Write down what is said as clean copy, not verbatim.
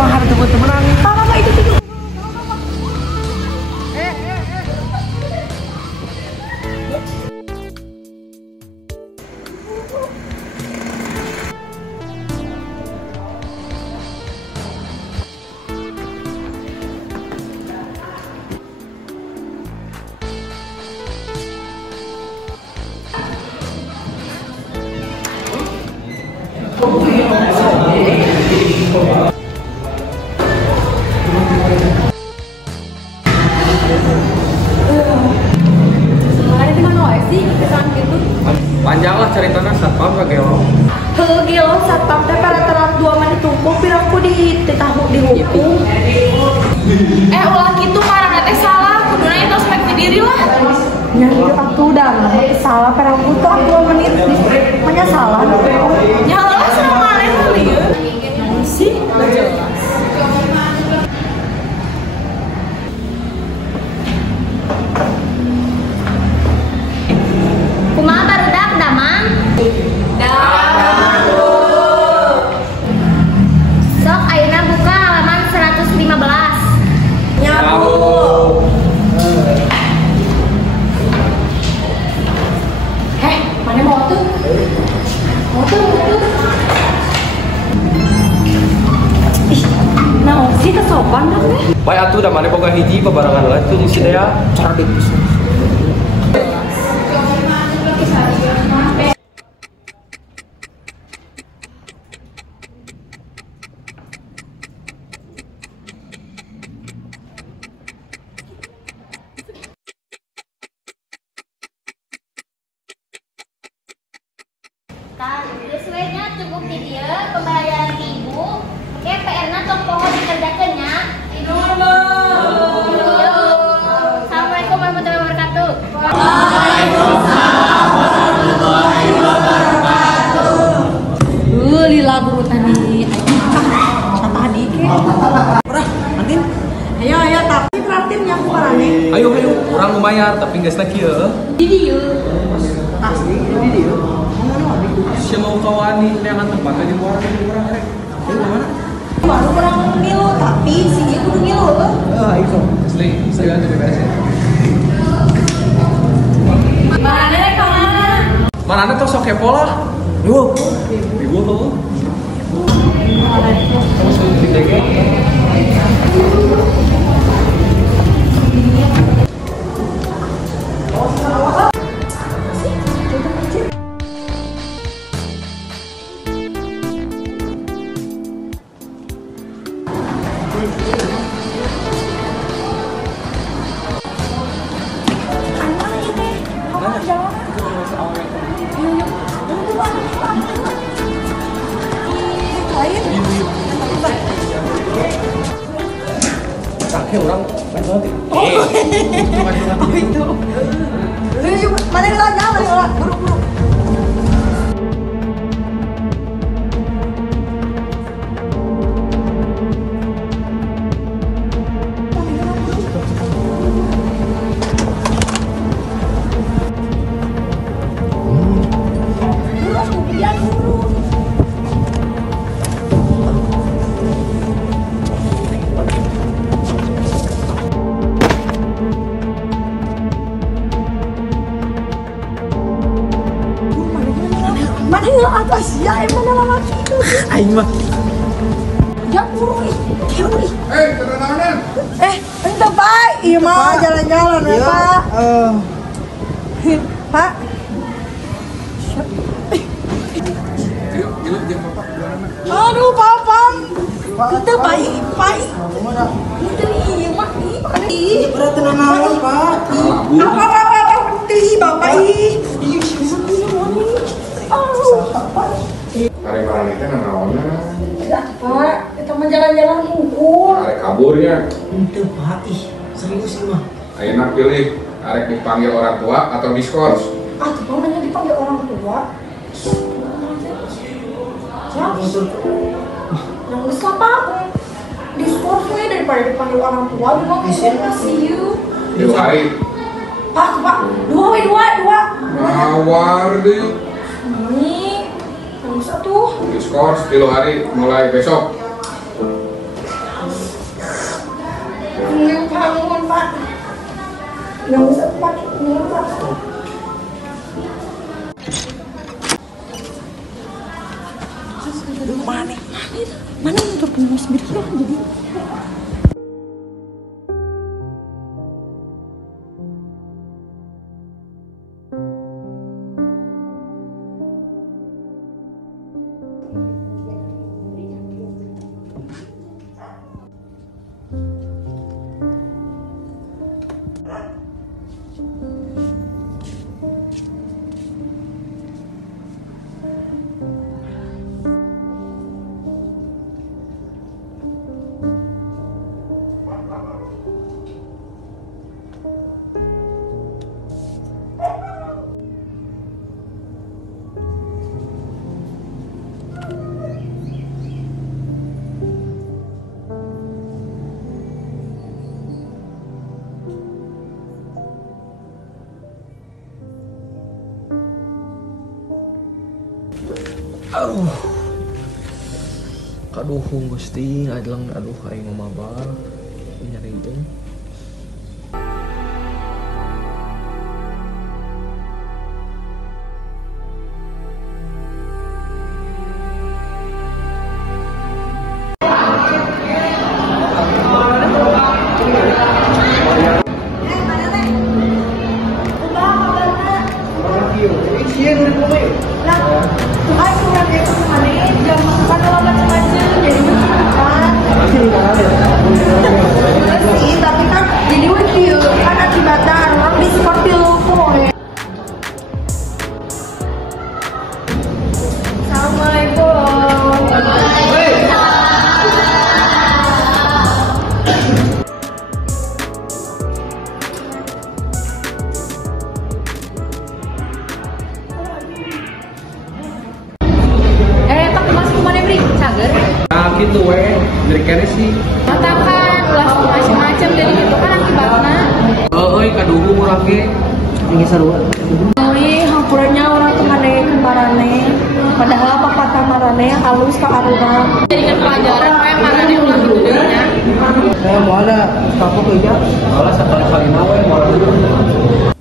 mah harus temen-temenan. Mama itu tuh. Panjang lah ceritanya satpam ke gelo. Heuh gelo satpam teh para telat 2 menit tumpuk pirangku ditahu dihukum. Ulah kitu marana teh salah, kuduna introspeksi diri lah. Nya ieu atuh udah salah pirangku tuh 2 menit manya salah. Nya heuh sama maneh lieu. Sih, jelas. Kumaha barudak damang? Sok ayeuna buka halaman 115. Nyabu. Mana mau tuh? Mau tuh. Ih, naon sih kesopan dah teh? Bae atuh da maneh boga hiji babarengan lah tuh si Dea cerdik pisan. Terus nya cukup di dia pembayaran ibu. Oke, PR-na tong poho dikerjakeun nya. Assalamualaikum warahmatullahi wabarakatuh. Waalaikumsalam warahmatullahi wabarakatuh. Lila guru tadi. Tadi ke. Urah, Antin. Ayo tapi traktir nya kumarane. Ayo urang lumayan tapi geus na kieu. Di dieu. Asli, di dia. Si mau kawani neangan tempatnya di luar rek. Mana? Baru kurang ngilu tapi si dia kudu ngilu. Itu. Asli, saya tuh beres ya. Marane rek ka mana? Manana tuh sok kepo lah. Yuk. Ibu tuh. Kamu sudah didege. Kakek orang main banget. Itu. Yuk, mana yang jalan ya? Buru-buru. Mana yang atas ya mana lagi itu? Aing mah. Ya buru ih. Kenalan. Ente Pak, iya mah jalan-jalan ya Pak. Pak. Aduh, Papam. Itu baik. Itu iya mah ih. Berat tenanan, Pak. Apa ih Bapak ih. Tarik barang itu naonnya? Pak, kita mah jalan-jalan hukum. Tarik kaburnya. Itu Pak, serius sih mah. Ayeuna pilih, tarik dipanggil orang tua atau diskors. Tuh namanya dipanggil orang tua. Siapa? Yang besar Pak. Diskors nih daripada dipanggil orang tua, lu mau kasih you. 2 hari. Pak, dua. Nawar deh. Ini, yang bisa tuh. Diskors 3 hari mulai besok. Nggak usah pakai ini Pak. Mana untuk penulis berkira jadi. Kaduhung Gusti, ngajelang aduh aing mamabar. Nyari itu. Tapi kan jadi wakil kan akibatnya orang diskor pilu poe. Assalamualaikum. Tak masuk kemana beri? Cager. Nah gitu weh, dari kene sih. Matakan ulah macam-macam jadi itu kan akibatnya. Kaduhung urang ge. Ini seru. Hampurannya orang kemana kembarane. Padahal papa kamarane halus ke aruna. Jadikan pelajaran kayak mana dia ulah gitu dehnya. Mau ada kapok aja. Malah sakali-kali mah we moal.